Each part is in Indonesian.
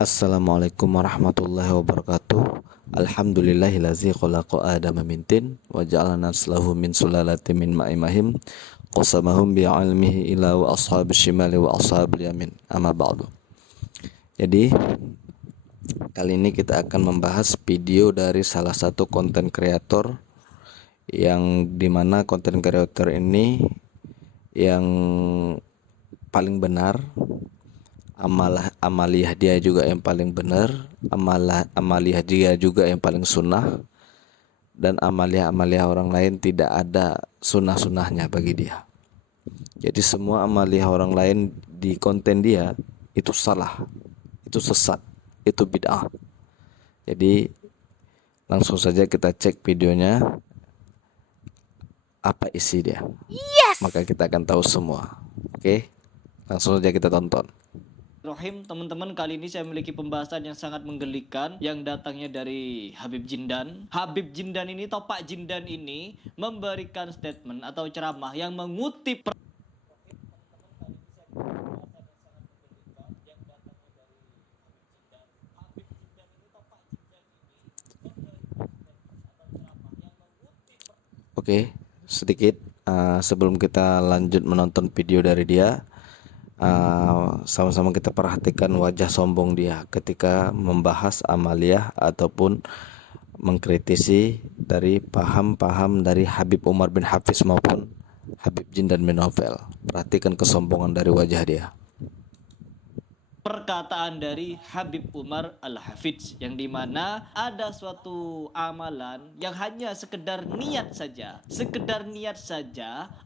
Assalamualaikum warahmatullahi wabarakatuh. Alhamdulillahillazi khalaqa adama min tin wa ja'ala naslahu min sulalatin min ma'in mahim qasamahum bi'ilmihi ila wa ashabis shimali wa ashabil yamin. Amma ba'du. Jadi kali ini kita akan membahas video dari salah satu konten kreator yang dimana konten kreator ini yang paling benar, amaliyah dia juga yang paling benar, amaliyah dia juga yang paling sunnah, dan amaliyah orang lain tidak ada sunnah-sunnahnya bagi dia. Jadi semua amaliyah orang lain di konten dia itu salah, itu sesat, itu bid'ah. Jadi langsung saja kita cek videonya apa isi dia. Maka kita akan tahu semua. Oke, langsung saja kita tonton. Rohim, teman-teman, kali ini saya memiliki pembahasan yang sangat menggelikan yang datangnya dari Habib Jindan. Habib Jindan ini atau Pak Jindan ini memberikan statement atau ceramah yang mengutip Oke, sedikit sebelum kita lanjut menonton video dari dia, sama-sama kita perhatikan wajah sombong dia ketika membahas amaliyah ataupun mengkritisi dari paham-paham dari Habib Umar bin Hafiz maupun Habib Jindan bin Novel. Perhatikan kesombongan dari wajah dia. perkataan dari Habib Umar Al-Hafidz, yang dimana ada suatu amalan yang hanya sekedar niat saja.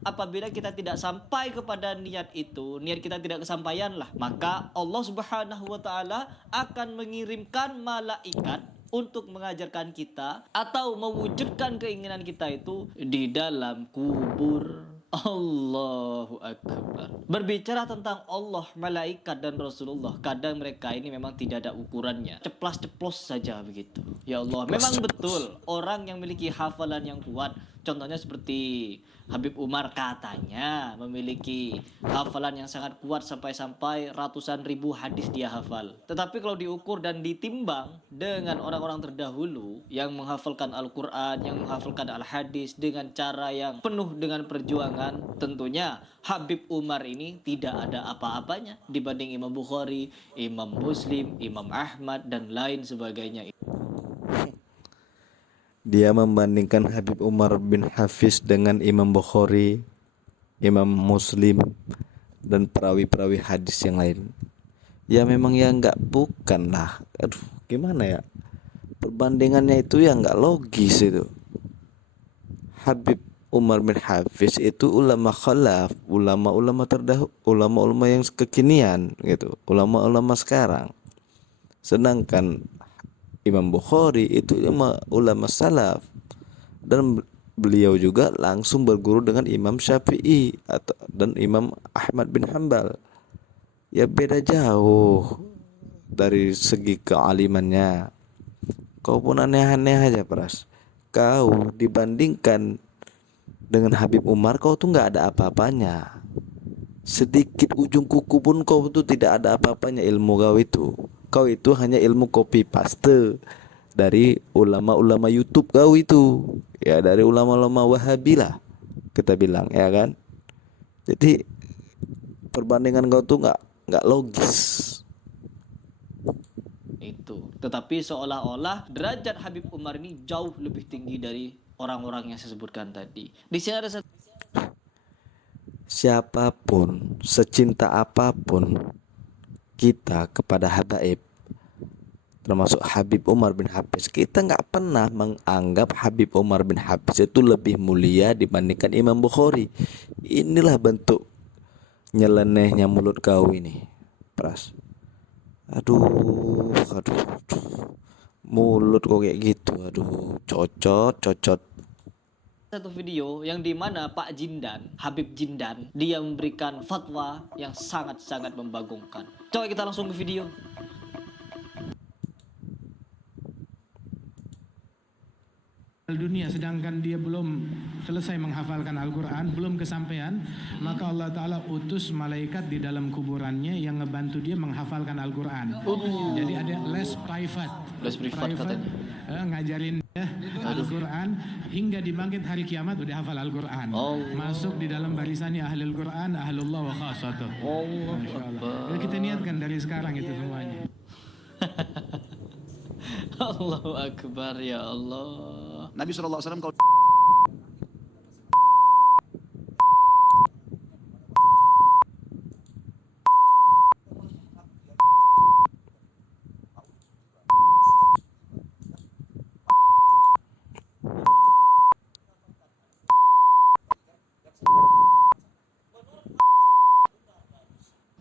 Apabila kita tidak sampai kepada niat itu, niat kita tidak kesampaian lah, maka Allah Subhanahu wa Ta'ala akan mengirimkan malaikat untuk mengajarkan kita atau mewujudkan keinginan kita itu di dalam kubur. Allahu Akbar. Berbicara tentang Allah, malaikat, dan Rasulullah, kadang mereka ini memang tidak ada ukurannya. Ceplas-ceplos saja begitu. Ya Allah, memang betul orang yang memiliki hafalan yang kuat, contohnya seperti Habib Umar katanya memiliki hafalan yang sangat kuat sampai ratusan ribu hadis dia hafal. Tetapi kalau diukur dan ditimbang dengan orang-orang terdahulu yang menghafalkan Al-Quran, yang menghafalkan Al-Hadis dengan cara yang penuh dengan perjuangan, tentunya Habib Umar ini tidak ada apa-apanya dibanding Imam Bukhari, Imam Muslim, Imam Ahmad, dan lain sebagainya. Dia membandingkan Habib Umar bin Hafiz dengan Imam Bukhari, Imam Muslim, dan perawi-perawi hadis yang lain. Ya memang ya bukan lah. Aduh, gimana ya? Perbandingannya itu ya nggak logis itu. Habib Umar bin Hafiz itu ulama khalaf, ulama-ulama terdahulu, ulama-ulama yang kekinian gitu, ulama-ulama sekarang. Sedangkan Imam Bukhari itu ulama salaf, dan beliau juga langsung berguru dengan Imam Syafi'i dan Imam Ahmad bin Hambal. Ya beda jauh dari segi kealimannya. Kau pun aneh-aneh aja, Pras. Kau dibandingkan dengan Habib Umar, kau tuh nggak ada apa-apanya. Sedikit ujung kuku pun kau tuh tidak ada apa-apanya ilmu kau itu. Kau itu hanya ilmu copy paste dari ulama-ulama YouTube kau itu. Ya dari ulama-ulama Wahabi lah kita bilang, ya kan? Jadi perbandingan kau tuh nggak logis. Itu. Tetapi seolah-olah derajat Habib Umar ini jauh lebih tinggi dari orang-orang yang saya sebutkan tadi. Di sini ada satu Siapapun, secinta apapun kita kepada habaib, termasuk Habib Umar bin Hafiz, kita nggak pernah menganggap Habib Umar bin Hafiz itu lebih mulia dibandingkan Imam Bukhari. Inilah bentuk nyelenehnya mulut kau ini, Pras. Aduh, mulut kok kayak gitu. Aduh, cocot. video yang dimana Pak Jindan, Habib Jindan, dia memberikan fatwa yang sangat-sangat membagongkan. Coba kita langsung ke video. dunia sedangkan dia belum selesai menghafalkan Al-Quran, belum kesampaian, maka Allah Ta'ala utus malaikat di dalam kuburannya yang ngebantu dia menghafalkan Al-Quran. Jadi ada les private katanya. ngajarin dia Al-Quran hingga dibangkit hari kiamat udah hafal Al-Quran. Masuk di dalam barisannya ahli Al-Quran, ahlullah wa khasatuh. Masya Allah. Jadi kita niatkan dari sekarang itu semuanya. Allahu Akbar, ya Allah. Nabi SAW kalau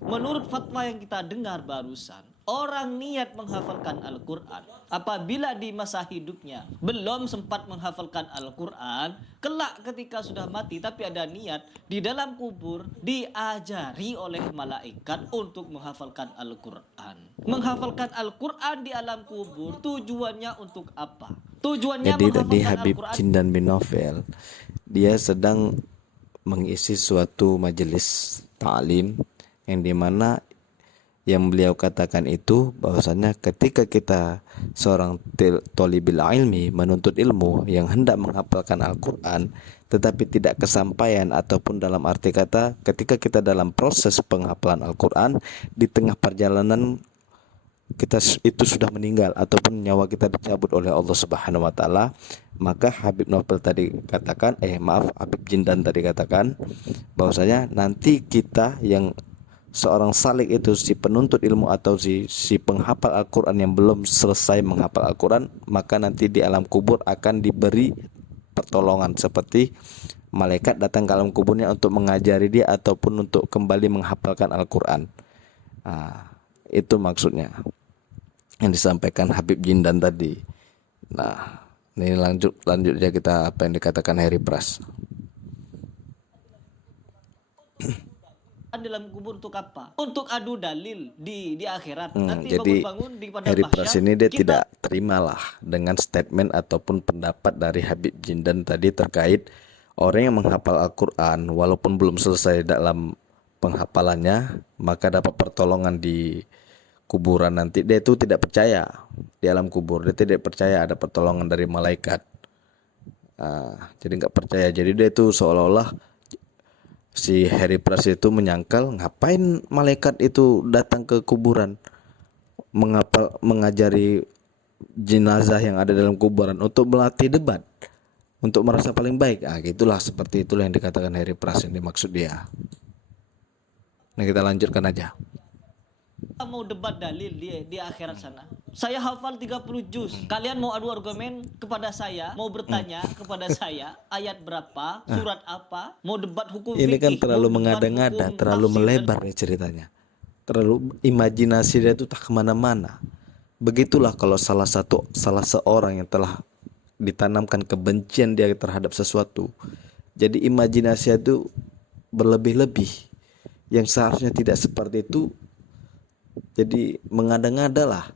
Menurut fatwa yang kita dengar barusan, orang niat menghafalkan Al-Quran apabila di masa hidupnya belum sempat menghafalkan Al-Quran, kelak ketika sudah mati tapi ada niat di dalam kubur, diajari oleh malaikat untuk menghafalkan Al-Quran. Menghafalkan Al-Quran di alam kubur tujuannya untuk apa? Tujuannya Jadi tadi menghafalkan Habib Al-Quran. Jindan bin Novel dia sedang mengisi suatu majelis ta'lim yang dimana yang beliau katakan itu bahwasanya ketika kita seorang tholibil ilmi menuntut ilmu yang hendak menghafalkan Al-Quran tetapi tidak kesampaian, ataupun dalam arti kata ketika kita dalam proses penghafalan Al-Quran di tengah perjalanan kita itu sudah meninggal ataupun nyawa kita dicabut oleh Allah Subhanahu wa taala, maka Habib Novel tadi katakan Habib Jindan tadi katakan bahwasanya nanti kita yang seorang salik itu, si penuntut ilmu atau si penghafal Al-Quran yang belum selesai menghafal Al-Quran, maka nanti di alam kubur akan diberi pertolongan seperti malaikat datang ke alam kuburnya untuk mengajari dia ataupun untuk kembali menghafalkan Al-Quran. Itu maksudnya yang disampaikan Habib Jindan tadi. Nah, ini lanjut aja kita apa yang dikatakan Harry Pras. Dalam kubur untuk apa? Untuk adu dalil di akhirat. Nanti Jadi bangun-bangun di padang Harry mahsyar, Pras ini dia kita tidak terimalah dengan statement ataupun pendapat dari Habib Jindan tadi terkait orang yang menghafal Al-Quran walaupun belum selesai dalam penghafalannya maka dapat pertolongan di kuburan nanti. Dia itu tidak percaya di alam kubur, dia tidak percaya ada pertolongan dari malaikat. Jadi nggak percaya. Jadi dia itu seolah-olah si Harry Pras itu menyangkal ngapain malaikat itu datang ke kuburan mengajari jenazah yang ada dalam kuburan untuk melatih debat, untuk merasa paling baik. Gitulah, seperti itulah yang dikatakan Harry Pras yang dimaksud dia. Nah, kita lanjutkan aja. mau debat dalil di akhirat sana. Saya hafal 30 juz. Kalian mau adu argumen kepada saya, mau bertanya kepada saya ayat berapa, surat apa, mau debat hukum Ini kan fikih, terlalu mau debat mengada-ngada, hukum terlalu tafsir, melebar ya ceritanya. Terlalu imajinasi dia itu tak kemana-mana. Begitulah kalau salah seorang yang telah ditanamkan kebencian dia terhadap sesuatu, jadi imajinasi itu berlebih-lebih yang seharusnya tidak seperti itu, jadi mengada-ngada lah.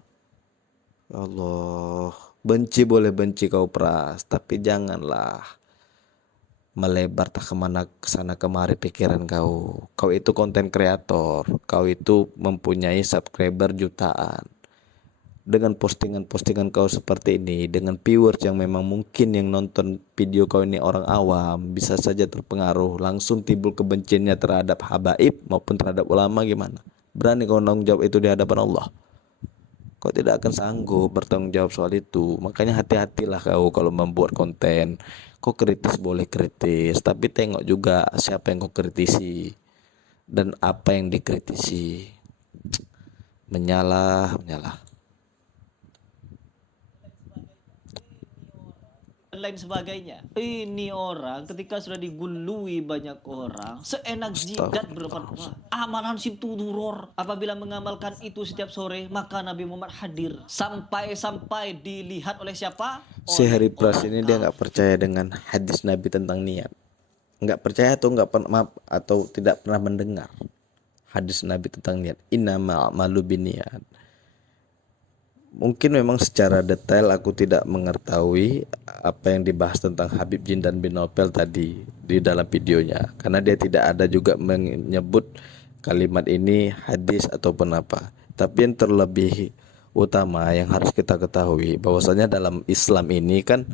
Allah, benci boleh benci kau Pras, tapi janganlah melebar tak kemana kesana kemari pikiran kau. Kau itu konten kreator, kau itu mempunyai subscriber jutaan. Dengan postingan-postingan kau seperti ini, dengan viewers yang memang mungkin yang nonton video kau ini orang awam, bisa saja terpengaruh, langsung timbul kebenciannya terhadap habaib maupun terhadap ulama. Gimana? Berani kau tanggung jawab itu di hadapan Allah? Kau tidak akan sanggup bertanggung jawab soal itu. Makanya hati-hatilah kau kalau membuat konten. Kau kritis boleh kritis, tapi tengok juga siapa yang kau kritisi dan apa yang dikritisi. Menyalah. dan lain sebagainya. Ini orang ketika sudah digului banyak orang, seenak jidat berfatwa. Amalan situ duror. Apabila mengamalkan itu setiap sore, maka Nabi Muhammad hadir. Sampai dilihat oleh siapa? Si Oleh Harry Pras orang ini dia nggak kafir. percaya dengan hadis Nabi tentang niat. Nggak percaya atau nggak pernah atau tidak pernah mendengar hadis Nabi tentang niat. Innamal a'malu binniyat. Mungkin memang secara detail aku tidak mengetahui apa yang dibahas tentang Habib Jindan bin Nopel tadi di dalam videonya, karena dia tidak ada juga menyebut kalimat ini hadis ataupun apa. Tapi yang terlebih utama yang harus kita ketahui bahwasanya dalam Islam ini kan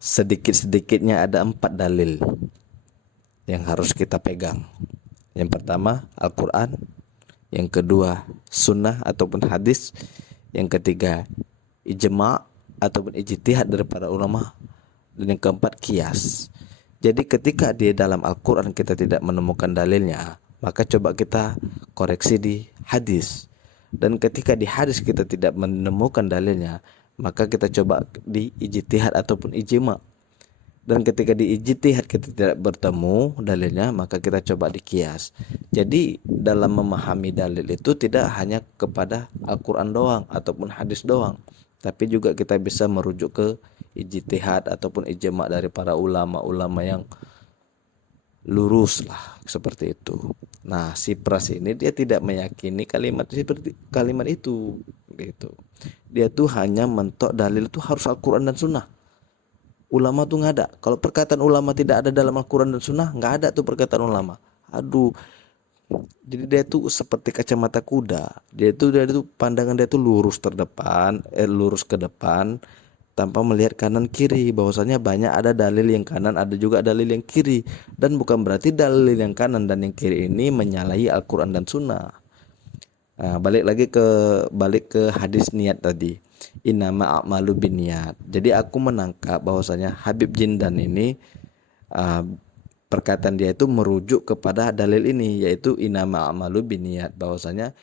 sedikit-sedikitnya ada 4 dalil yang harus kita pegang. Yang pertama Al-Quran, yang kedua sunnah ataupun hadis, yang ketiga ijma ataupun ijtihad dari para ulama, dan yang keempat qiyas. Jadi ketika di dalam Al-Quran kita tidak menemukan dalilnya, maka coba kita koreksi di hadis. Dan ketika di hadis kita tidak menemukan dalilnya, maka kita coba di ijtihad ataupun ijma. Dan ketika di ijtihad kita tidak bertemu dalilnya, maka kita coba di qiyas. Jadi dalam memahami dalil itu tidak hanya kepada Al-Quran doang ataupun hadis doang, tapi juga kita bisa merujuk ke ijtihad ataupun ijma dari para ulama-ulama yang lurus lah, seperti itu. Nah, si Pras ini dia tidak meyakini kalimat seperti kalimat itu gitu. Dia tuh hanya mentok dalil itu harus Al-Quran dan Sunnah. Ulama tuh nggak ada. Kalau perkataan ulama tidak ada dalam Al-Quran dan Sunnah, nggak ada tuh perkataan ulama. Aduh, jadi dia tuh seperti kacamata kuda. Dia tuh pandangan dia tuh lurus lurus ke depan tanpa melihat kanan kiri. Bahwasanya banyak ada dalil yang kanan, ada juga dalil yang kiri. Dan bukan berarti dalil yang kanan dan yang kiri ini menyalahi Al-Quran dan Sunnah. Nah, balik ke hadis niat tadi. Innama a'malu binniyat. Jadi aku menangkap bahwasanya Habib Jindan ini perkataan dia itu merujuk kepada dalil ini, yaitu innama a'malu binniyat, bahwasanya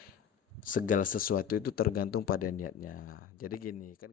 segala sesuatu itu tergantung pada niatnya. Jadi gini kan.